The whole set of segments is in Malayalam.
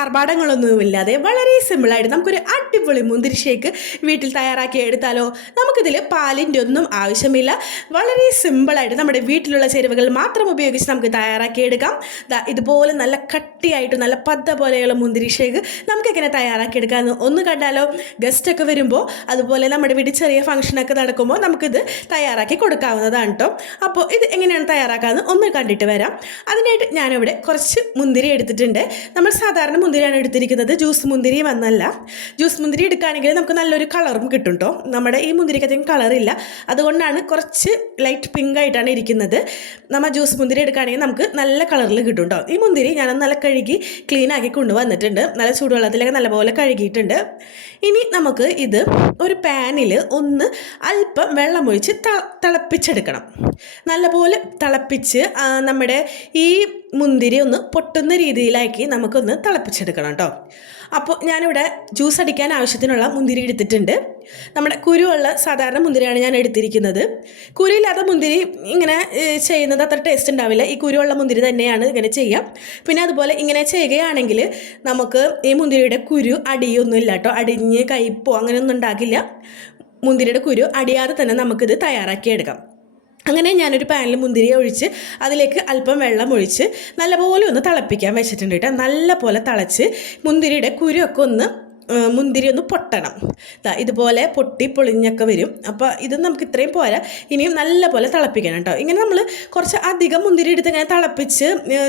ആർഭാടങ്ങളൊന്നുമില്ലാതെ വളരെ സിമ്പിളായിട്ട് നമുക്കൊരു അടിപൊളി മുന്തിരി ഷേക്ക് വീട്ടിൽ തയ്യാറാക്കി എടുത്താലോ? നമുക്കിതിൽ പാലിന്റെ ഒന്നും ആവശ്യമില്ല. വളരെ സിമ്പിളായിട്ട് നമ്മുടെ വീട്ടിലുള്ള ചേരുവകൾ മാത്രം ഉപയോഗിച്ച് നമുക്ക് തയ്യാറാക്കി എടുക്കാം. ഇതുപോലെ നല്ല കട്ടിയായിട്ട് നല്ല പദ്ധ പോലെയുള്ള മുന്തിരി ഷേക്ക് നമുക്ക് എങ്ങനെ തയ്യാറാക്കി എടുക്കാമെന്ന് ഒന്ന് കണ്ടാലോ? ഗസ്റ്റൊക്കെ വരുമ്പോൾ അതുപോലെ നമ്മുടെ വീട്ടിൽ ചെറിയ ഫംഗ്ഷനൊക്കെ നടക്കുമ്പോൾ നമുക്കിത് തയ്യാറാക്കി കൊടുക്കാവുന്നതാണ് കേട്ടോ അപ്പോൾ ഇത് എങ്ങനെയാണ് തയ്യാറാക്കാമെന്ന് ഒന്ന് കണ്ടിട്ട് വരാം. അതിനായിട്ട് ഞാനിവിടെ കുറച്ച് മുന്തിരി എടുത്തിട്ടുണ്ട്. നമ്മൾ സാധാരണ മുന്തിരിയാണ് എടുത്തിരിക്കുന്നത്. ജ്യൂസ് മുന്തിരി വന്നല്ല. ജ്യൂസ് മുന്തിരി എടുക്കുകയാണെങ്കിൽ നമുക്ക് നല്ലൊരു കളറും കിട്ടും കേട്ടോ നമ്മുടെ ഈ മുന്തിരിക്ക് അധികം കളറില്ല അതുകൊണ്ടാണ് കുറച്ച് ലൈറ്റ് പിങ്ക് ആയിട്ടാണ് ഇരിക്കുന്നത്. നമ്മൾ ജ്യൂസ് മുന്തിരി എടുക്കുകയാണെങ്കിൽ നമുക്ക് നല്ല കളറിൽ കിട്ടും കേട്ടോ ഈ മുന്തിരി ഞാൻ നല്ല കഴുകി ക്ലീൻ ആക്കി കൊണ്ടുവന്നിട്ടുണ്ട്. നല്ല ചൂടുവെള്ളത്തിലൊക്കെ നല്ലപോലെ കഴുകിയിട്ടുണ്ട്. ഇനി നമുക്ക് ഇത് ഒരു പാനിൽ ഒന്ന് അല്പം വെള്ളമൊഴിച്ച് തിളപ്പിച്ചെടുക്കണം. നല്ലപോലെ തിളപ്പിച്ച് നമ്മുടെ ഈ മുന്തിരി ഒന്ന് പൊട്ടുന്ന രീതിയിലാക്കി നമുക്കൊന്ന് തിളപ്പിച്ചെടുക്കണം കേട്ടോ. അപ്പോൾ ഞാനിവിടെ ജ്യൂസ് അടിക്കാൻ ആവശ്യത്തിനുള്ള മുന്തിരി എടുത്തിട്ടുണ്ട്. നമ്മുടെ കുരുവുള്ള സാധാരണ മുന്തിരിയാണ് ഞാൻ എടുത്തിരിക്കുന്നത്. കുരുയില്ലാത്ത മുന്തിരി ഇങ്ങനെ ചെയ്യുന്നത് അത്ര ടേസ്റ്റ് ഉണ്ടാവില്ല. ഈ കുരുവുള്ള മുന്തിരി തന്നെയാണ് ഇങ്ങനെ ചെയ്യാം. പിന്നെ അതുപോലെ ഇങ്ങനെ ചെയ്യുകയാണെങ്കിൽ നമുക്ക് ഈ മുന്തിരിയുടെ കുരു അടിയൊന്നും ഇല്ല കേട്ടോ. അടിഞ്ഞ് കയ്പോ അങ്ങനെയൊന്നും ഉണ്ടാകില്ല. മുന്തിരിയുടെ കുരു അടിയാതെ തന്നെ നമുക്കിത് തയ്യാറാക്കിയെടുക്കാം. അങ്ങനെ ഞാനൊരു പാനിൽ മുന്തിരി ഒഴിച്ച് അതിലേക്ക് അല്പം വെള്ളം ഒഴിച്ച് നല്ലപോലെ ഒന്ന് തിളപ്പിക്കാൻ വെച്ചിട്ടുണ്ട് കേട്ടോ. നല്ലപോലെ തിളച്ച് മുന്തിരിയുടെ കുരുവൊക്കെ ഒന്ന് മുന്തിരി ഒന്ന് പൊട്ടണം. ഇതുപോലെ പൊട്ടി പൊളിഞ്ഞൊക്കെ വരും. അപ്പോൾ ഇത് നമുക്ക് ഇത്രയും പോരാ. ഇനിയും നല്ലപോലെ തിളപ്പിക്കണം കേട്ടോ ഇങ്ങനെ നമ്മൾ കുറച്ച് അധികം മുന്തിരി എടുത്ത് ഇങ്ങനെ തിളപ്പിച്ച്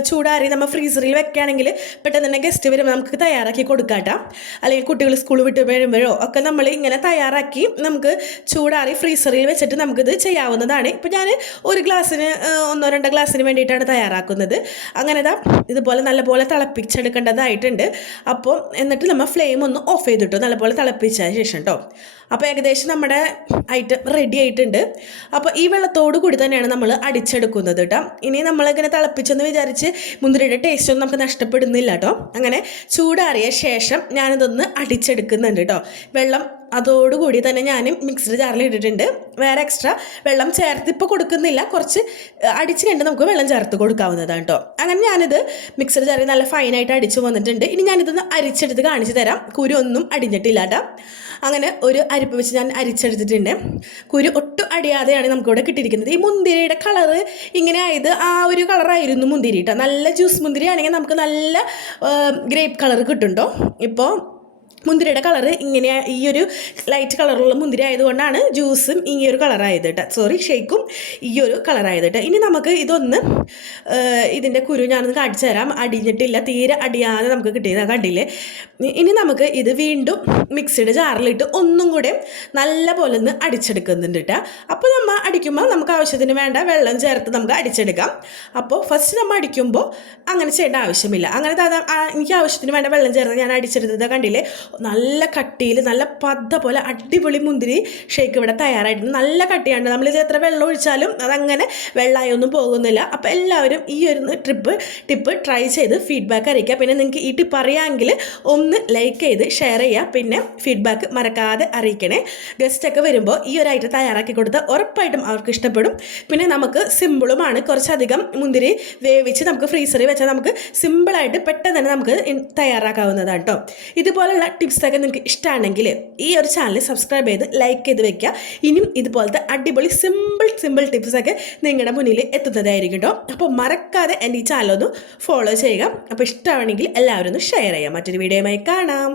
ചൂടാറി നമ്മൾ ഫ്രീസറിൽ വെക്കുകയാണെങ്കിൽ പെട്ടെന്ന് തന്നെ ഗസ്റ്റ് വരുമ്പോൾ നമുക്ക് തയ്യാറാക്കി കൊടുക്കാട്ടാം അല്ലെങ്കിൽ കുട്ടികൾ സ്കൂൾ വിട്ട് വരുമ്പോഴോ ഒക്കെ നമ്മൾ ഇങ്ങനെ തയ്യാറാക്കി നമുക്ക് ചൂടാറി ഫ്രീസറിൽ വെച്ചിട്ട് നമുക്കിത് ചെയ്യാവുന്നതാണ്. ഇപ്പോൾ ഞാൻ ഒരു ഗ്ലാസ്സിന് ഒന്നോ രണ്ടോ ഗ്ലാസ്സിന് വേണ്ടിയിട്ടാണ് തയ്യാറാക്കുന്നത്. അങ്ങനെ ഇതുപോലെ നല്ലപോലെ തിളപ്പിച്ചെടുക്കേണ്ടതായിട്ടുണ്ട്. അപ്പോൾ എന്നിട്ട് നമ്മൾ ഫ്ലെയിം ഒന്ന് ഓഫ് ചെയ്തിട്ടു നല്ലപോലെ തിളപ്പിച്ചതിന് ശേഷം കേട്ടോ അപ്പോൾ ഏകദേശം നമ്മുടെ ഐറ്റം റെഡി ആയിട്ടുണ്ട്. അപ്പോൾ ഈ വെള്ളത്തോട് കൂടി തന്നെയാണ് നമ്മൾ അടിച്ചെടുക്കുന്നത് കേട്ടോ ഇനി നമ്മളിങ്ങനെ തിളപ്പിച്ചെന്ന് വിചാരിച്ച് മുന്തിരിയുടെ ടേസ്റ്റ് ഒന്നും നമുക്ക് നഷ്ടപ്പെടുന്നില്ല കേട്ടോ അങ്ങനെ ചൂടാറിയ ശേഷം ഞാനിതൊന്ന് അടിച്ചെടുക്കുന്നുണ്ട് കേട്ടോ വെള്ളം അതോടുകൂടി തന്നെ ഞാൻ മിക്സ്ഡ് ജാറിൽ ഇട്ടിട്ടുണ്ട്. വേറെ എക്സ്ട്രാ വെള്ളം ചേർത്ത് ഇപ്പോൾ കൊടുക്കുന്നില്ല. കുറച്ച് അടിച്ച് കണ്ട് നമുക്ക് വെള്ളം ചേർത്ത് കൊടുക്കാവുന്നതാണ് കേട്ടോ അങ്ങനെ ഞാനിത് മിക്സഡ് ജാറിൽ നല്ല ഫൈനായിട്ട് അടിച്ച് വന്നിട്ടുണ്ട്. ഇനി ഞാനിതൊന്ന് അരിച്ചെടുത്ത് കാണിച്ചു തരാം. കുരു ഒന്നും അടിഞ്ഞിട്ടില്ല കേട്ടോ അങ്ങനെ ഒരു അരിപ്പ് വെച്ച് ഞാൻ അരിച്ചെടുത്തിട്ടുണ്ട്. കുരു ഒട്ടും അടിയാതെയാണ് നമുക്കിവിടെ കിട്ടിയിരിക്കുന്നത്. ഈ മുന്തിരിയുടെ കളറ് ഇങ്ങനെ ആയത് ആ ഒരു കളറായിരുന്നു മുന്തിരി കേട്ടോ നല്ല ജ്യൂസ് മുന്തിരി ആണെങ്കിൽ നമുക്ക് നല്ല ഗ്രേപ്പ് കളർ കിട്ടുന്നുണ്ടോ കേട്ടോ ഇപ്പോൾ മുന്തിരിയുടെ കളറ് ഇങ്ങനെ ഈ ഒരു ലൈറ്റ് കളറുള്ള മുന്തിരി ആയതുകൊണ്ടാണ് ജ്യൂസും ഈ ഒരു കളറായത് കേട്ടോ സോറി ഷേക്കും ഈ ഒരു കളറായത് കേട്ടോ ഇനി നമുക്ക് ഇതൊന്ന് ഇതിന്റെ കുരു ഞാനൊന്ന് കാണിച്ചു തരാം. അടിഞ്ഞിട്ടില്ല തീരെ അടിയാതെ നമുക്ക് കിട്ടിയത് കണ്ടില്ലേ? ഇനി നമുക്ക് ഇത് വീണ്ടും മിക്സിയുടെ ജാറിലിട്ട് ഒന്നും കൂടെ നല്ല പോലെ ഒന്ന് അടിച്ചെടുക്കുന്നുണ്ട് കേട്ടോ അപ്പോൾ നമ്മൾ അടിക്കുമ്പോൾ നമുക്ക് ആവശ്യത്തിന് വേണ്ട വെള്ളം ചേർത്ത് നമുക്ക് അടിച്ചെടുക്കാം. അപ്പോൾ ഫസ്റ്റ് നമ്മൾ അടിക്കുമ്പോൾ അങ്ങനെ ചെയ്യേണ്ട ആവശ്യമില്ല. അങ്ങനെ എനിക്ക് ആവശ്യത്തിന് വേണ്ട വെള്ളം ചേർത്ത് ഞാൻ അടിച്ചെടുത്തത് കണ്ടില്ലേ? നല്ല കട്ടിയിൽ നല്ല പത പോലെ അടിപൊളി മുന്തിരി ഷേക്ക് ഇവിടെ തയ്യാറായിട്ടുണ്ട്. നല്ല കട്ടിയാണ് നമ്മൾ ഇത് എത്ര വെള്ളം ഒഴിച്ചാലും അതങ്ങനെ വെള്ളമായി ഒന്നും പോകുന്നില്ല. അപ്പോൾ എല്ലാവരും ഈ ഒരു ട്രിപ്പ് ടിപ്പ് ട്രൈ ചെയ്ത് ഫീഡ്ബാക്ക് അറിയിക്കുക. പിന്നെ നിങ്ങൾക്ക് ഈ ടിപ്പ് അറിയാമെങ്കിൽ ഒന്ന് ലൈക്ക് ചെയ്ത് ഷെയർ ചെയ്യുക. പിന്നെ ഫീഡ്ബാക്ക് മറക്കാതെ അറിയിക്കണേ. ഗസ്റ്റൊക്കെ വരുമ്പോൾ ഈ ഒരു ഐറ്റം തയ്യാറാക്കി കൊടുത്താൽ ഉറപ്പായിട്ടും അവർക്ക് ഇഷ്ടപ്പെടും. പിന്നെ നമുക്ക് സിമ്പിളുമാണ്. കുറച്ചധികം മുന്തിരി വേവിച്ച് നമുക്ക് ഫ്രീസറിൽ വെച്ചാൽ നമുക്ക് സിമ്പിളായിട്ട് പെട്ടെന്ന് തന്നെ നമുക്ക് തയ്യാറാക്കാവുന്നതാണ് കേട്ടോ ഇതുപോലുള്ള ടിപ്സൊക്കെ നിങ്ങൾക്ക് ഇഷ്ടമാണെങ്കിൽ ഈ ഒരു ചാനൽ സബ്സ്ക്രൈബ് ചെയ്ത് ലൈക്ക് ചെയ്ത് വെക്കുക ഇനിയും ഇതുപോലത്തെ അടിപൊളി സിമ്പിൾ സിമ്പിൾ ടിപ്സൊക്കെ നിങ്ങളുടെ മുന്നിൽ എത്തുന്നതായിരിക്കും കേട്ടോ അപ്പോൾ മറക്കാതെ എന്റെ ഈ ചാനൽ ഒന്ന് ഫോളോ ചെയ്യുക. അപ്പോൾ ഇഷ്ടമാണെങ്കിൽ എല്ലാവരും ഒന്ന് ഷെയർ ചെയ്യാം മറ്റൊരു വീഡിയോയുമായി കാണാം.